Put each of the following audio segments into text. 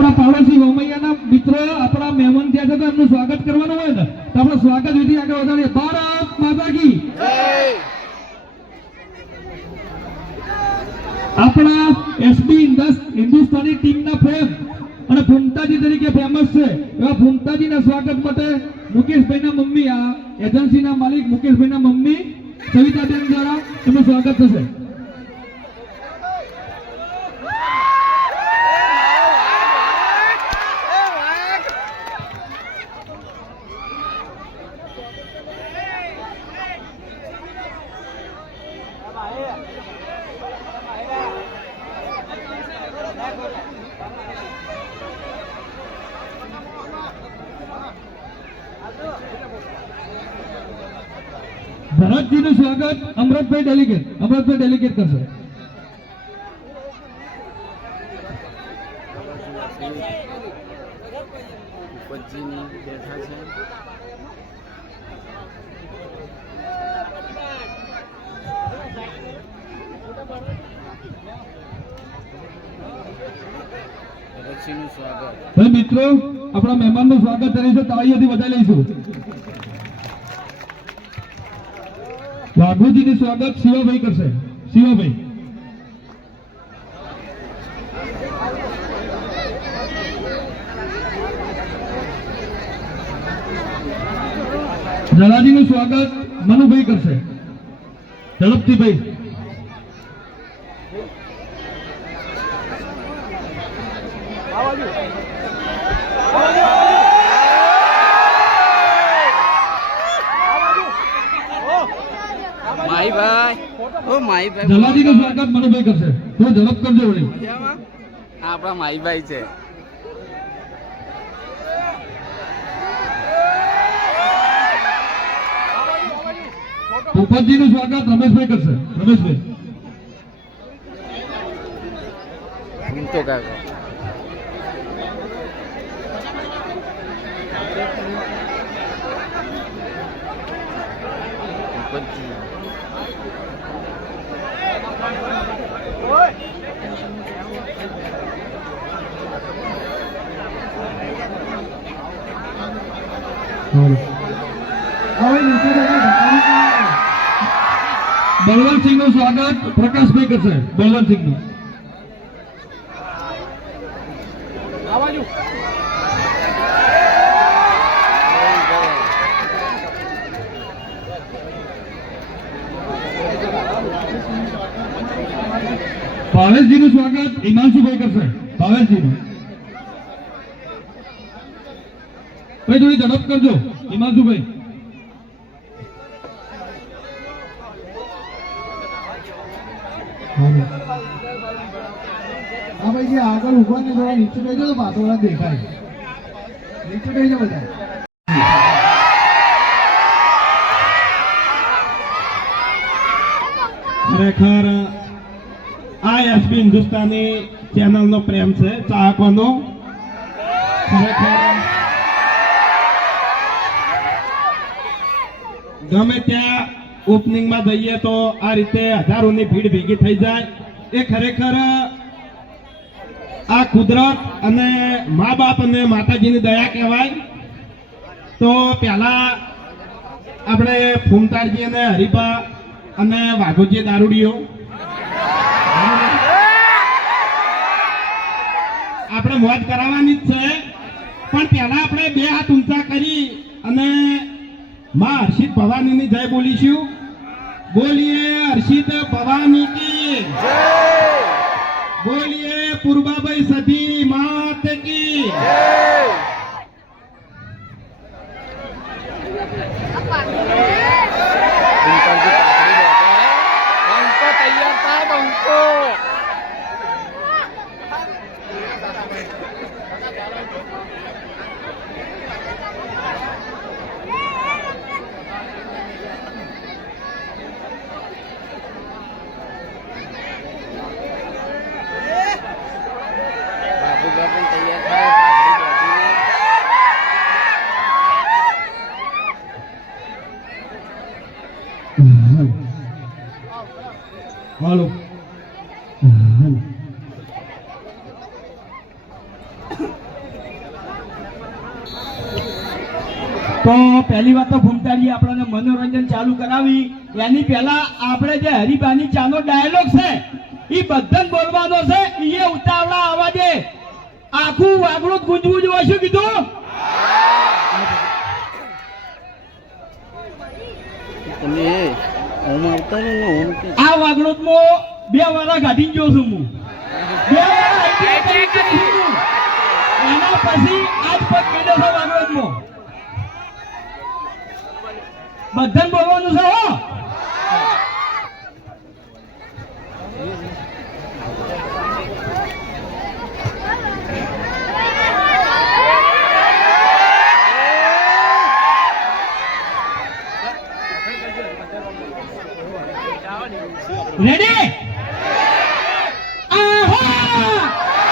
આપણા પાડોશી વમૈયાના મિત્રો, આપણા મહેમાન ત્યાં છે તો એમનું સ્વાગત કરવાનું હોય ને, તો આપણે સ્વાગત વિધિ આગળ વધારીએ. ભારત માતા કી. આપણા એસબી હિન્દુસ્તાની ટીમના ફેમ અને ભૂમતાજી તરીકે ફેમસ છે. એવા ભૂમતાજીના સ્વાગત માટે મુકેશભાઈના મમ્મી, આ એજન્સીના માલિક મુકેશભાઈના મમ્મી, સવિતાબેન દ્વારા એમનું સ્વાગત થશે. ભરતજીનું સ્વાગત અમૃતભાઈ ડેલિગેટ અમૃતભાઈ ડેલિગેટ કરશે. ઉપજીની બેઠા છે ભાઈ મિત્રો આપણા મહેમાનનું સ્વાગત કરીશું તાળીઓથી વધારી લઈશું વાઘુજીનું સ્વાગત શિવાભાઈ કરશે. શિવાભાઈ. જલાજીનું સ્વાગત મનુભાઈ કરશે. ઝડપથી ભાઈ. માહીભાઈ જલાજીનું સ્વાગત મનુભાઈ કરશે. થોડું ઝડપ કરજો વળી. આપણા માહીભાઈ છે. ભૂપતજીનું સ્વાગત રમેશભાઈ કરશે. રમેશભાઈ. તો કાકો. ઉપજી બળવંતસિંહનું સ્વાગત પ્રકાશભાઈ કરશે. બલવંતસિંહનું ભાવેશજી હિમાંશુભાઈ કરશે. ભાવેશજી ભાઈ થોડી ઝડપ કરજો હિમાંશુભાઈ હા ભાઈ જે આગળ ઊભા ને થોડા નીચે બેસજો તો પાછળ દેખાય. નીચે જાય બધા. ખરેખર આ એસબી હિન્દુસ્તાની ચેનલનો પ્રેમ છે. ચાહકોનો. ખરેખર. ગમે ત્યાં ઓપનિંગમાં જઈએ તો આ રીતે હજારોની ભીડ ભેગી થઈ જાય. એ ખરેખર આ કુદરત અને મા બાપ અને માતાજીની દયા કહેવાય. તો પહેલા આપણે ફૂમતારજી અને હરિભા અને વાઘોજી દારૂડીઓ આપણે મોજ કરાવવાની જ છે. પણ પહેલા આપણે બે હાથ ઊંચા કરી અને માં હર્ષિત ભવાનીની જય બોલીશું. બોલીએ હર્ષિત ભવાની કી. બોલીએ પૂર્વાભાઈ સધી માત કી. પિંપલજી પાછળ બેઠા હે. બંકો તૈયાર થાય બંકો બાબુભાઈ પણ તૈયાર થાય પાઘડી બાંધીને. હાલો. તો પહેલી વાત તો ભૂમતાજી આપણને મનોરંજન ચાલુ કરાવી. એની પહેલા આપણે જે હરિભાની ચાનો ડાયલોગ છે, એ બધન બોલવાનો છે. એ ઉતાવળા અવાજે આખું વાગડું જ ગુંજવું જોવા શું કીધું? તમે આ વાગડોદમાં બે વાળા કાઢી ગયો છું હું. બે. એના પછી આજ પગ કેડો છે વાગડોદમાં બધાને બોલવાનું છે હો રેડી આહા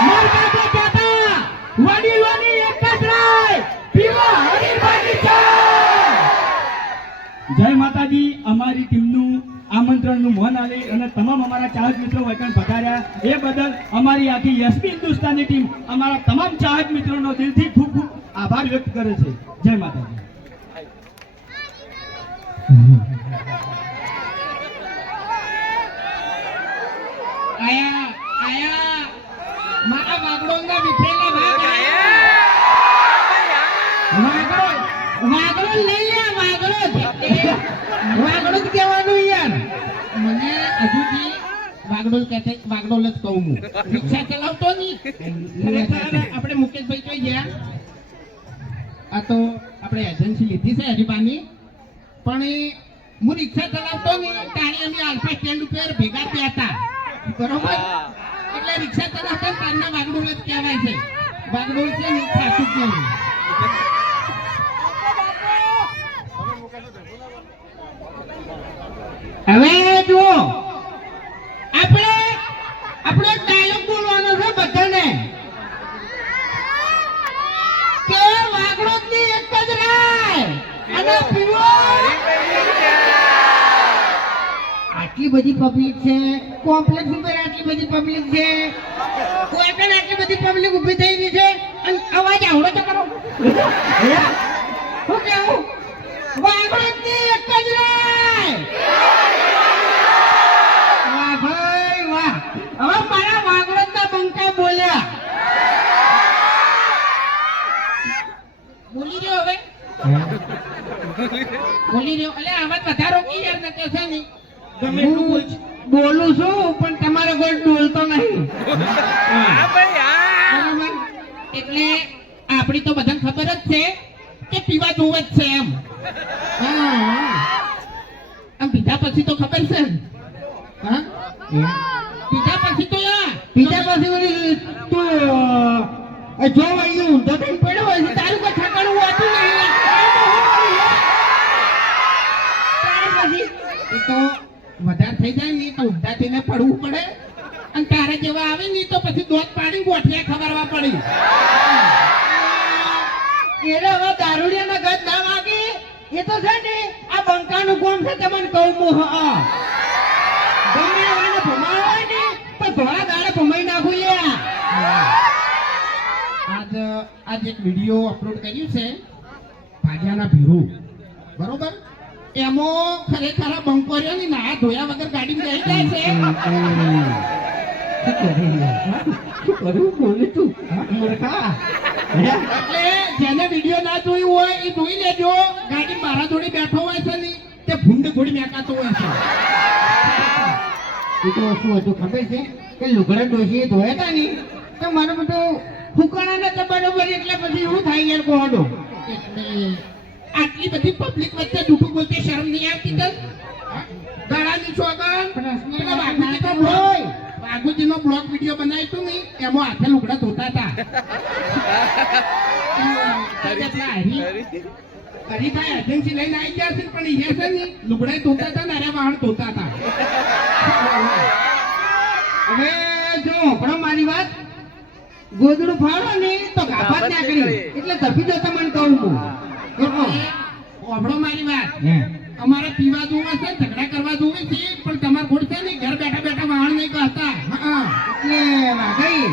માર કાકા કહેતા વડીલોની એક જ રાય પીવા હરીફાની ચા જય માતાજી અમારી ટીમનું આમંત્રણનું મન આવી અને તમામ અમારા ચાહક મિત્રો વૈકણ પધાર્યા. એ બદલ અમારી આખી યશમી હિન્દુસ્તાની ટીમ અમારા તમામ ચાહક મિત્રોનો દિલથી ખૂબ ખૂબ આભાર વ્યક્ત કરે છે. જય માતાજી આયા આયા મારા વાગડોના વિફરેલા ભાગ આયા વાગડો વાગડો લઈ લે વાગડો વાગડો જ કહેવાનું યાર મને હજુથી વાગડો એક વાગડો જ કહું હું. રિક્ષા ચલાવતો નહીં. આપણે મુકેશભાઈ જોઈ ગયા? આ તો આપણે એજન્સી લીધી છે હરિબાની. પણ એ, હું રિક્ષા ચલાવતો નહીં. તાણી અમે આલ્ફા સ્ટેન્ડ ઉપર ભેગા થયા હતા. બરોબર? એટલે રિક્ષા ચલાવતા તારના વાગડોળ કહેવાય છે. વાગડોળ છે ને ખાતું જ હવે જુઓ. આપણો ડાયલોગ બોલવાનો છે બધાને કે વાગડો ની એક જ રાય અને પીવો આટલી બધી પબ્લિક છે. કોમ્પ્લેક્સ ઉપર આટલી બધી પબ્લિક છે. કોઈ પણ આટલી બધી પબ્લિક ઊભી થઈ ગઈ છે. અને અવાજ આવડો તો કરો. શું કેવું? વાગડની એક જ રાય વાહ ભાઈ વાહ. હવે મારા વાગડના બંકા બોલ્યા. બોલી રહ્યો હવે? બોલી રહ્યો. એટલે આમાં વધારો યાર નતો છે ને ગમે એટલું બોલ બોલું છું પણ તમારો કોઈ બોલતો નહીં. બરાબર? એટલે આપણી તો બધાને ખબર જ છે કે પીવા જોવે જ છે એમ. આમ પીધા પછી તો ખબર છે ને? હા? પીધા પછી તો યા પીધા પછી તું જો અહીંયા ઊંધો થઈને પડ્યો હોય છે તારું કોઈ ઠકાણું હોતું નહીં ત્યાર પછી એ તો વધારે થઈ જાય ને તો ઊંધા થઈને પડવું પડે. અને તારે જેવા આવે ને તો પછી દોત પાડી ગોઠિયા ખબરવા પડી. એને હવે દારૂડિયાના ગજ ના વાગે? એ તો છે ને આ બંકાનું કોમ છે તમને કહું હું હા. ગમે એવાને ભમાવા હોય ને તો ઘોડા દાડે ભમાઈ નાખું લ્યા આજ આજ એક વીડિયો અપલોડ કર્યું છે ભાજિયાના ભીરુ. બરોબર? એમાં ખરેખર બંકોરિયો ની ના ધોયા વગર ગાડી જઈ જાય છે. એટલે જેને વીડિયો ના જોયું હોય એ જોઈ લેજો. ગાડી મારા જોડે બેઠો હોય છે ને તે ભૂંડ ઘોડી મેકાતો હોય છે. એ તો શું હતું ખબર છે? કે લુગડા ડોશી ધોયા હતા ને તો મારું બધું ફૂકણા નતા બરોબર એટલે પછી એવું થાય યાર એટલે આટલી બધી પબ્લિક વચ્ચે જૂઠું બોલતી શરમ નહીં આવતી તને ગળાની ચોગન પેલા વાઘુજીનો બ્લોગ વાઘુજીનો બ્લોગ વીડિયો બનાવ્યો તું ને એમાં હાથે લુગડા ધોતા હતા. હરીભાઈ એજન્સી લઈને આવી ગયા છે પણ એ છે ને લુગડા ધોતા હતા ને અરે વાહણ ધોતા હતા. હવે જો પણ મારી વાત ગોદડું ફાડો ને તો ગાભા ના કરી એટલે ધપી જતા મને કહું હું. હમણો મારી વાત. અમારે પીવા જોવે છે ઝઘડા કરવા જોવે છે પણ તમારે ખોટ છે ને ઘર બેઠા બેઠા વાહન નહીં કહેતા હા એટલે વાઘઈ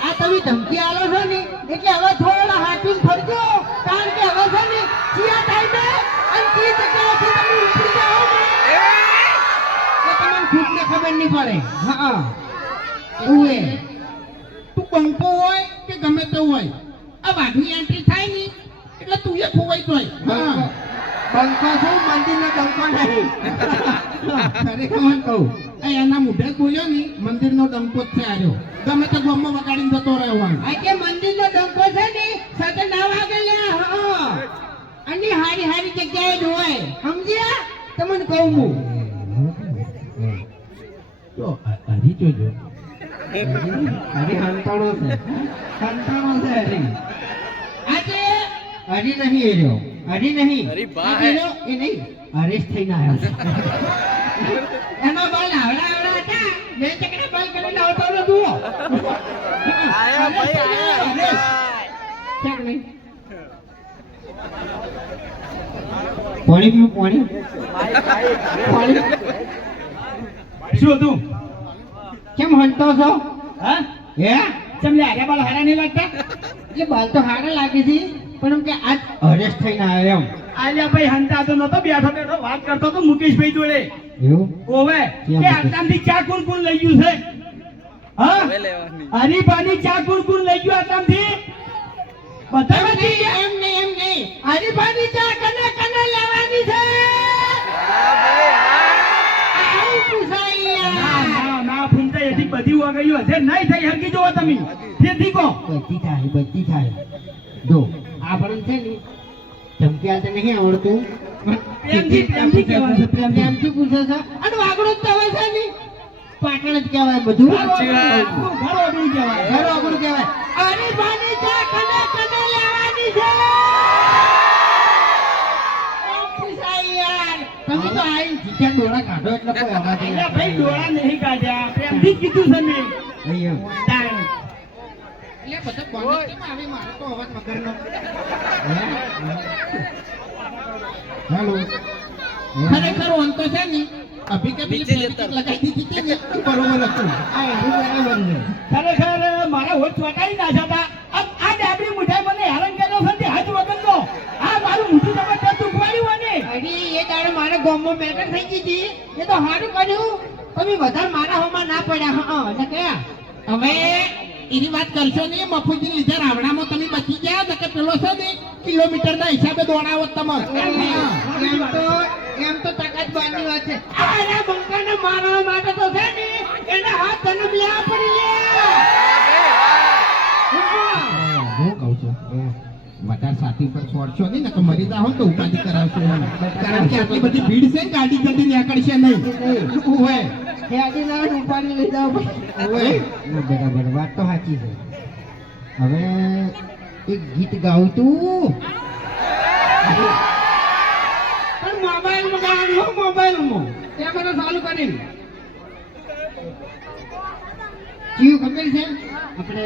આ તમે ધમકી આલો છો ને એટલે હવે થોડા હાથીને ફરજો કારણ કે હવે છે ને ચિયા ટાઈમે અને ચી જગ્યાએથી તમે ઉપડી જાઓ તો તમને ખુદને ખબર નહીં પડે. હા એવું એ તું બંકો હોય કે ગમે તે હોય. આ વાઘની એન્ટ્રી થાય ને એટલે તું એ ખોવાઈ જાય બંકો છું મંદિરનો બંકો નહીં ખરેખર હું કહું એ એના મુઢે બોલ્યો ને મંદિરનો ડંકો જ છે આર્યો ગમે તે ગોમમાં વગાડીને જતો રહેવાનો આ કે મંદિરનો ડંકો છે ને સાથે ના વાગે લે અને હારી હારી જગ્યાએ જ હોય સમજ્યા તમને કહું હું તો હરી જોજો હરી હંતાણો છે હંતાણો છે હરી આજે હરી નહીં એ રહ્યો. હરી નહીં. અરે બા એ નહીં. હરીશ થઈને આવ્યો એમાં બાલ આવડા આવડા હતા. બે ચકડા બાલ કરીને આવતો હતો જુઓ. આયા ભાઈ આયા ચાલ નહીં? પાણી પીવું પાણી? શું હતું? કેમ હંતો છો? હા? હે? તમને હારે બાલ હારા નહીં લાગતા? એટલે બાલ તો હારા લાગે છે. પણ એમ કે આજ હરેશ થઈને આવ્યો એમ. આલ્યા ભાઈ હંતા તો નતો બેઠો બેઠો વાત કરતો તો મુકેશભાઈ જોડે. એવું? ઓવે કે હતું? આટલામથી ચા કોણ કોણ લઈ ગયું છે. હા? હવે પાણી ચા કોણ કોણ લઈ ગયું આટલામથી? બધા એમ બધી એમ નહીં એમ નહીં હરીફાની ચા કને કને લેવાની છે? ના. ના ના બધી વગાડ્યું હશે નહીં થઈ હકી જોવો તમે. તેથી કહો. બધી થાય બધી થાય. જો આપણને છે ને ધમકી તો નહીં આવડતું. પ્રેમથી પ્રેમથી કહેવાય. છે પ્રેમથી પૂછે છે અને વાગડો જ તો છે ને? પાટણ જ કહેવાય બધું. ઘરો વાત. કહેવાય. ઘરો વાગડું કહેવાય. હરીફાની ચા કને કને લેવાની છે. તમે તો આઈ જીત્યા ડોળા કાઢો એટલે કોઈ અવાજ નહીં ભાઈ ડોળા નહીં કાઢ્યા. પ્રેમથી કીધું છે મેં. અહીંયા. એટલે બધો કોને કેમ આવે? મારો તો અવાજ મગરનો હેલો. ખરેખર ઓન તો છે ને અભી કે પેલી નીચે જતા. પેલી લગાઈ દીધી ને. બરોબર હતું આ એનું બરાબર છે. ખરેખર મારા હોઠ ચોટાડી નાખ્યા હતા આ આ ડાબડી મુઠાઈ મને હેરાન કર્યો છે હાથ વગરનો આ મારું મોઢું જબરદસ્ત ઉખવાડ્યું હોય ને અરે એ દાડે મારા ગામમાં મેટર થઈ ગઈ હતી. એ તો સારું કર્યું. તમે વધારે મારા હોમાં ના પડ્યા. હા એટલે કયા હવે એની વાત કરશો નહીં મફુજી લીધે રાવણામાં તમે બચી ગયા તો કે પેલો છે ને કિલોમીટર ના હિસાબે દોડાવો તમે. એમ તો એમ તો તાકાત બહારની વાત છે. અરે બંકાને મારવા માટે તો છે ને એના હાથ જન્મ લેવા પડી લે. હું કહું છું. વધારે સાથી ઉપર છોડશો નહીં ને મરી જાઓ તો ઉપાધિ કરાવશો કારણ કે આટલી બધી ભીડ છે ગાડી જલ્દી નીકળશે નહીં. હોય? હેડી ના ઉપાડી જાવ બરાબર. વાત તો સાચી છે. હવે એક ગીત ગાઉં તું પણ મોબાઈલમાં ગાવાનું મોબાઈલમાં. તે મને ચાલુ કયું ખબર છે? આપણે